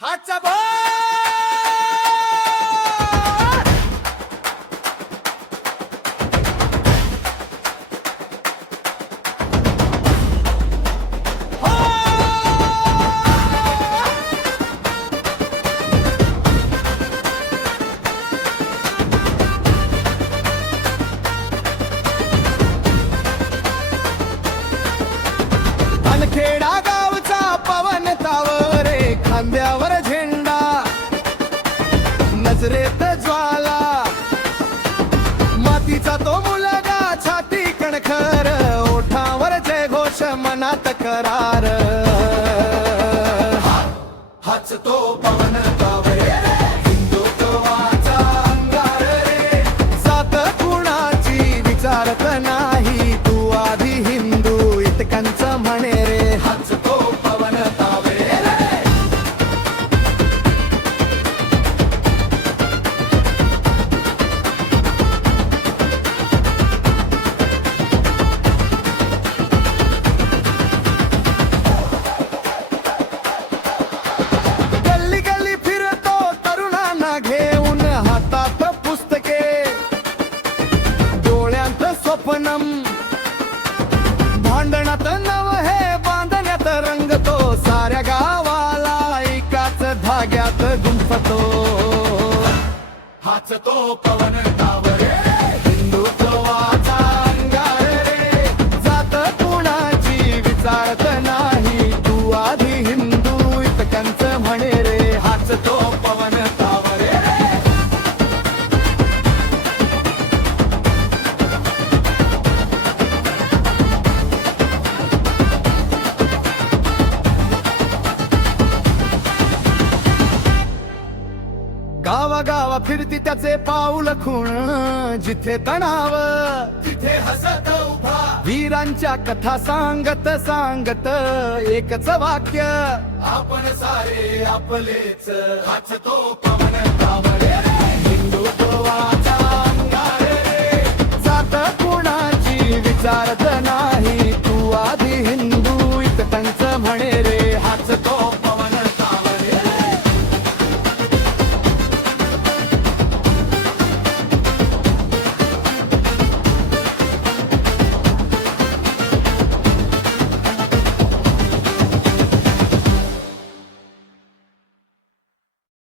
हातचा बोट खेडा गावचा पवन तावरे खांद्यावर झेंडा नजरेत ज्वाला मातीचा तो मुलगा छाती कणखर ओठावर जय घोष मनात करार हाच तो पवन तावरे हिंदुत्वाचा अंगार रे जात कुणाची विचारत नाही तू आधी हिंदू इतकांचं म्हणे रे हाच तो पवन तावरे रे गल्ली गल्ली फिरतो तरुणांना घेऊन हातात पुस्तके डोळ्यांत स्वप्नम भांडणात नव हे बांधण्यात रंगतो साऱ्या गावाला एकाच धाग्यात गुंफतो हाच तो पवन तावरे हिंदुत्वाचा अंगार रे जात कुणाची विचारत नाही तू आधी हिंदू इतकांचं म्हणे रे हाच तो पवन तावरे रे गावा फिरती त्याचे पाऊल खूण जिथे तणाव तिथे हसत उभा वीरांच्या कथा सांगत सांगत एकच वाक्य आपण सारे आपलेच हाच तो पवन तावरे हिंदुत्वाचा अंगार रे जात कुणाची विचारत नाही